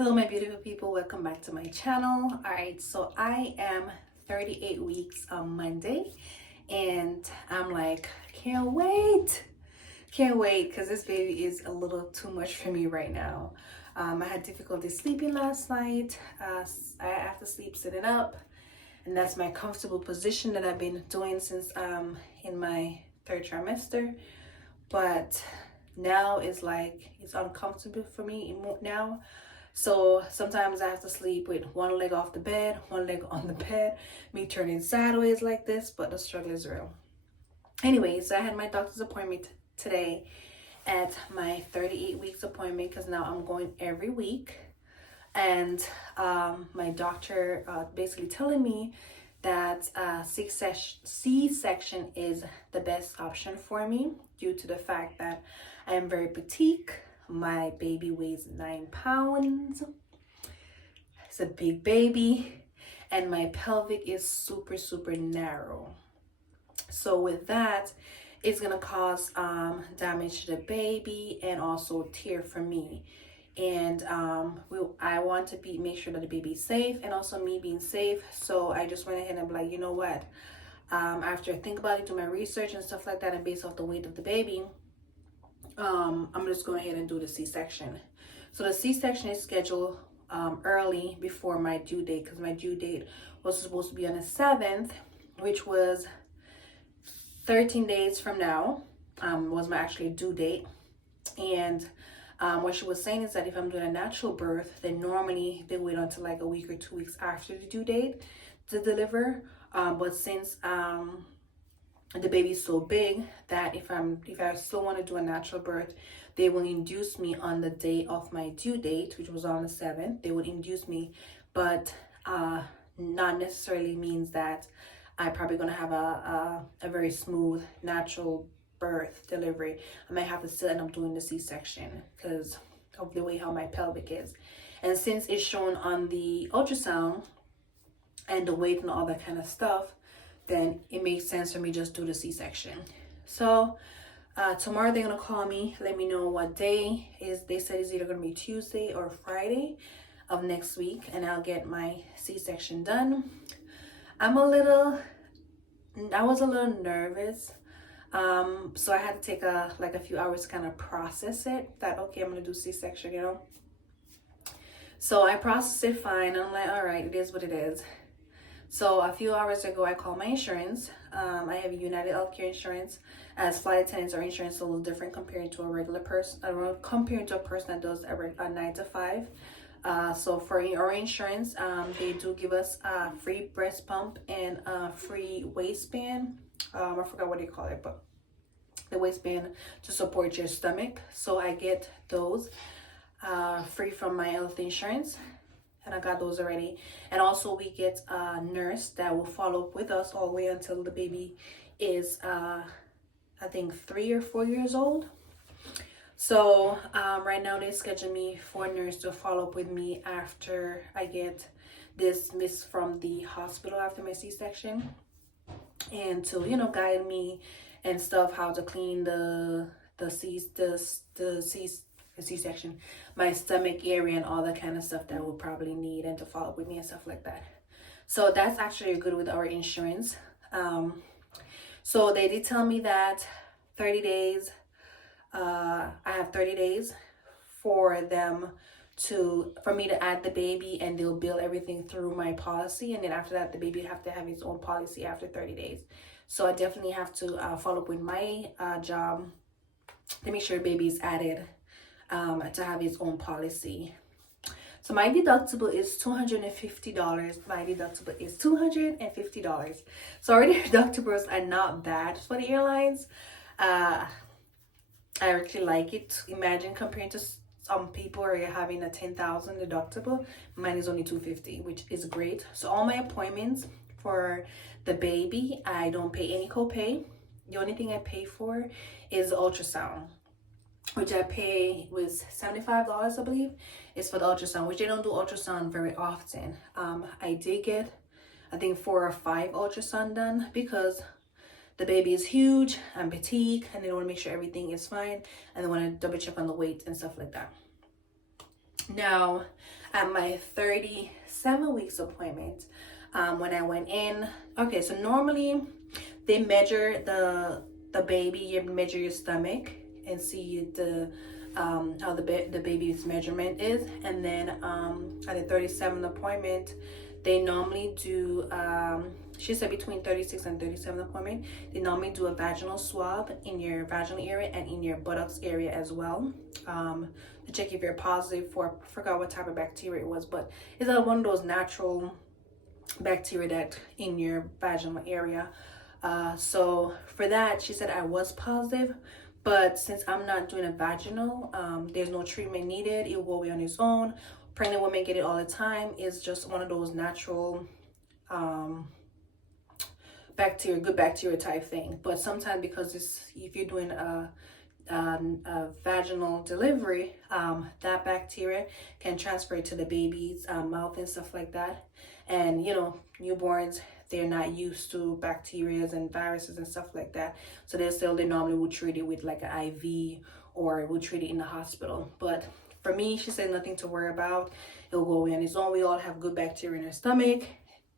Hello my beautiful people, welcome back to my channel. All right, so I am 38 weeks on Monday and I'm like, can't wait because this baby is a little too much for me right now. I had difficulty sleeping last night. I have to sleep sitting up, and that's my comfortable position that I've been doing since in my third trimester. But now it's like it's uncomfortable for me now. So sometimes I have to sleep with one leg off the bed, one leg on the bed, me turning sideways like this, but the struggle is real. Anyways, I had my doctor's appointment today at my 38 weeks appointment because now I'm going every week. And my doctor basically telling me that C-section is the best option for me due to the fact that I am very petite. My baby weighs 9 pounds. It's a big baby, and my pelvic is super narrow. So with that, it's gonna cause damage to the baby and also tear for me. And I want to make sure that the baby's safe and also me being safe. So I just went ahead and be like, you know what? After I think about it, do my research and stuff like that, and based off the weight of the baby, I'm just going ahead and do the C-section. So the C-section is scheduled early before my due date, because my due date was supposed to be on the 7th, which was 13 days from now, was my actually due date. And what she was saying is that if I'm doing a natural birth, then normally they wait until like a week or 2 weeks after the due date to deliver. But since the baby's so big that if I still want to do a natural birth, they will induce me on the day of my due date, which was on the 7th. They would induce me, but not necessarily means that I'm probably gonna have a very smooth natural birth delivery. I might have to still end up doing the C-section because of the way how my pelvic is. And since it's shown on the ultrasound and the weight and all that kind of stuff, then it makes sense for me just do the C-section. So tomorrow they're gonna call me, let me know what day is. They said it's either gonna be Tuesday or Friday of next week, and I'll get my C-section done. I was a little nervous. So I had to take a few hours to kind of process it, that okay, I'm gonna do C-section, you know. So I processed it fine. I'm like, all right, it is what it is. So a few hours ago, I called my insurance. I have United Healthcare insurance, as flight attendants or insurance a little different compared to a regular person, compared to a person that does a 9 to 5. So for our insurance, they do give us a free breast pump and a free waistband. I forgot what they call it, but the waistband to support your stomach. So I get those free from my health insurance. And I got those already. And also we get a nurse that will follow up with us all the way until the baby is I think 3 or 4 years old. So right now they schedule me for a nurse to follow up with me after I get dismissed from the hospital after my C-section, and to, you know, guide me and stuff, how to clean the C-section, my stomach area and all that kind of stuff that I will probably need, and to follow up with me and stuff like that. So that's actually good with our insurance. So they did tell me that 30 days, I have 30 days for me to add the baby, and they'll bill everything through my policy. And then after that, the baby have to have its own policy after 30 days. So I definitely have to follow up with my job to make sure the baby is added to have its own policy. So my deductible is $250. My deductible is $250. So already deductibles are not bad for the airlines. I actually like it. Imagine comparing to some people are having a 10,000 deductible. Mine is only $250, which is great. So all my appointments for the baby, I don't pay any copay. The only thing I pay for is ultrasound, which I pay was $75, I believe, is for the ultrasound, which they don't do ultrasound very often. I did get, I think, 4 or 5 ultrasound done because the baby is huge, I'm petite, and they want to make sure everything is fine, and they want to double check on the weight and stuff like that. Now, at my 37 weeks appointment, when I went in, okay, so normally they measure the baby, you measure your stomach and see the how the baby's measurement is, and then at the 37th appointment, they normally do she said between 36 and 37 appointment, they normally do a vaginal swab in your vaginal area and in your buttocks area as well, to check if you're positive for, I forgot what type of bacteria it was, but it's one of those natural bacteria that in your vaginal area. So for that, she said I was positive, but since I'm not doing a vaginal, there's no treatment needed. It will go away on its own. Pregnant women get it all the time. It's just one of those natural bacteria, good bacteria type thing. But sometimes because if you're doing a vaginal delivery, that bacteria can transfer to the baby's mouth and stuff like that. And you know, newborns, they're not used to bacteria and viruses and stuff like that, so they normally will treat it with like an IV or will treat it in the hospital. But for me, she said nothing to worry about. It'll go away on its own. We all have good bacteria in our stomach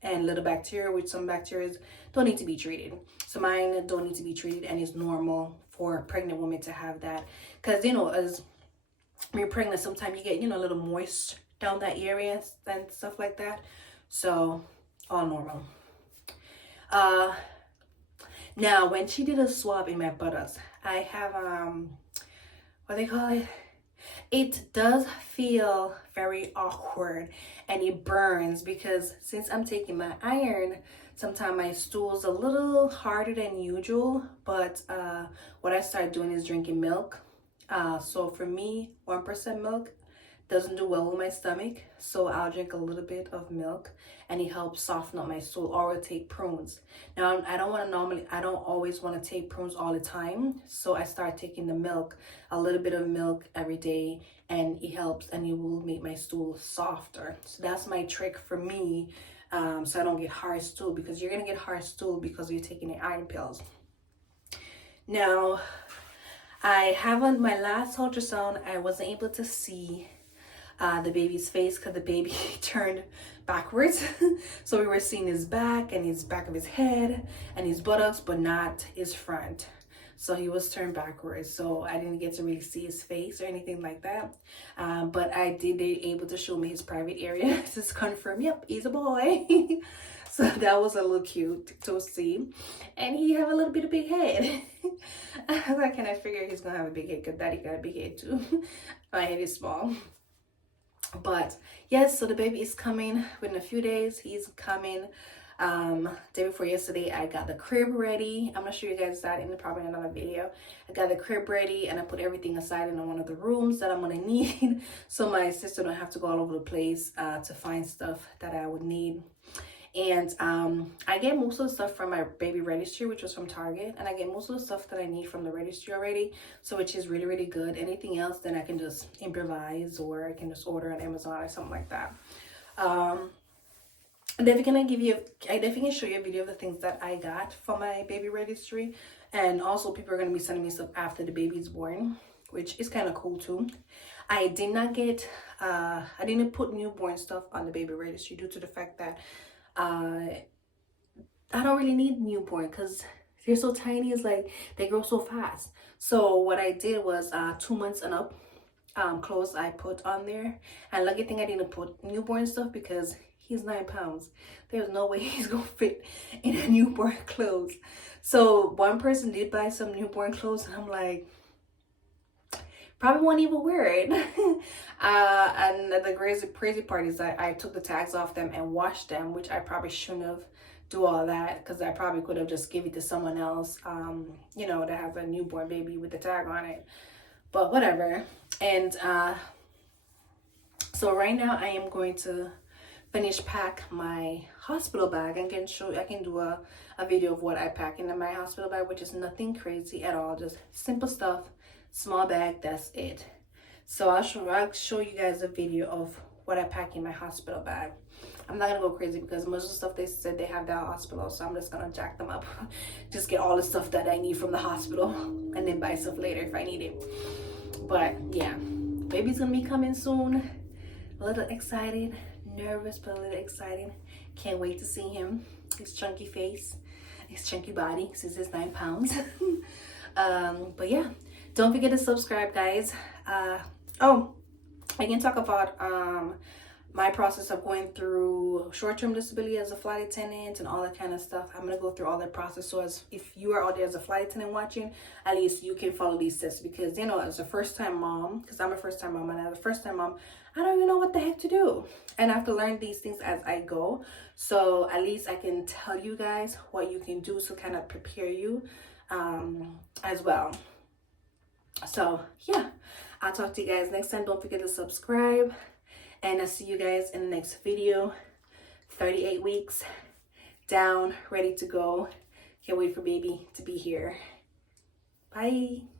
and little bacteria, which some bacteria don't need to be treated. So mine don't need to be treated, and it's normal for pregnant women to have that, because you know, as you're pregnant, sometimes you get, you know, a little moist down that area and stuff like that. So all normal. Now when she did a swab in my buttocks, I have what they call it, it does feel very awkward and it burns, because since I'm taking my iron, sometimes my stool's a little harder than usual. But what I started doing is drinking milk. So for me, 1% milk doesn't do well with my stomach, so I'll drink a little bit of milk and it helps soften up my stool. Or I'll take prunes. Now I don't always want to take prunes all the time, so I start taking the milk, a little bit of milk every day, and it helps, and it will make my stool softer. So that's my trick for me, so I don't get hard stool, because you're gonna get hard stool because you're taking the iron pills. Now I have on my last ultrasound, I wasn't able to see the baby's face because the baby turned backwards. So we were seeing his back and his back of his head and his buttocks, but not his front. So he was turned backwards, so I didn't get to really see his face or anything like that. But I did able to show me his private area to confirm, yep, he's a boy. So that was a little cute to see. And he have a little bit of big head. I was like, can I figure he's gonna have a big head, because daddy got a big head too. My head is small. But yes, so the baby is coming within a few days. He's coming. Day before yesterday, I got the crib ready. I'm gonna show you guys that in probably another video. I got the crib ready and I put everything aside in one of the rooms that I'm gonna need, so my sister don't have to go all over the place to find stuff that I would need. And I get most of the stuff from my baby registry, which was from Target, and I get most of the stuff that I need from the registry already, so which is really, really good. Anything else, then I can just improvise, or I can just order on Amazon or something like that. I definitely show you a video of the things that I got from my baby registry, and also people are going to be sending me stuff after the baby's born, which is kind of cool too. I did not get I didn't put newborn stuff on the baby registry due to the fact that I don't really need newborn, because they're so tiny. It's like they grow so fast. So what I did was 2 months and up clothes I put on there. And lucky thing I didn't put newborn stuff, because he's 9 pounds. There's no way he's gonna fit in a newborn clothes. So one person did buy some newborn clothes, and I'm like, probably won't even wear it. And the crazy part is that I took the tags off them and washed them, which I probably shouldn't have do all that, because I probably could have just give it to someone else, you know, that has a newborn baby with the tag on it. But whatever. And so right now I am going to finish pack my hospital bag. I can do a video of what I pack in my hospital bag, which is nothing crazy at all, just simple stuff. Small bag, that's it. So I'll show you guys a video of what I pack in my hospital bag. I'm not gonna go crazy because most of the stuff they said they have at the hospital, so I'm just gonna jack them up. Just get all the stuff that I need from the hospital and then buy stuff later if I need it. But yeah, baby's gonna be coming soon. a little excited, nervous, but a little excited. Can't wait to see him. His chunky face, his chunky body, since he's 9 pounds. But yeah, don't forget to subscribe, guys. Oh, I can talk about my process of going through short-term disability as a flight attendant and all that kind of stuff. I'm gonna go through all that process, so as if you are out there as a flight attendant watching, at least you can follow these steps, because you know, as a first-time mom, because I'm a first-time mom, and as a first-time mom, I don't even know what the heck to do, and I have to learn these things as I go. So at least I can tell you guys what you can do to kind of prepare you as well. So yeah, I'll talk to you guys next time. Don't forget to subscribe, and I'll see you guys in the next video. 38 weeks down, ready to go. Can't wait for baby to be here. Bye.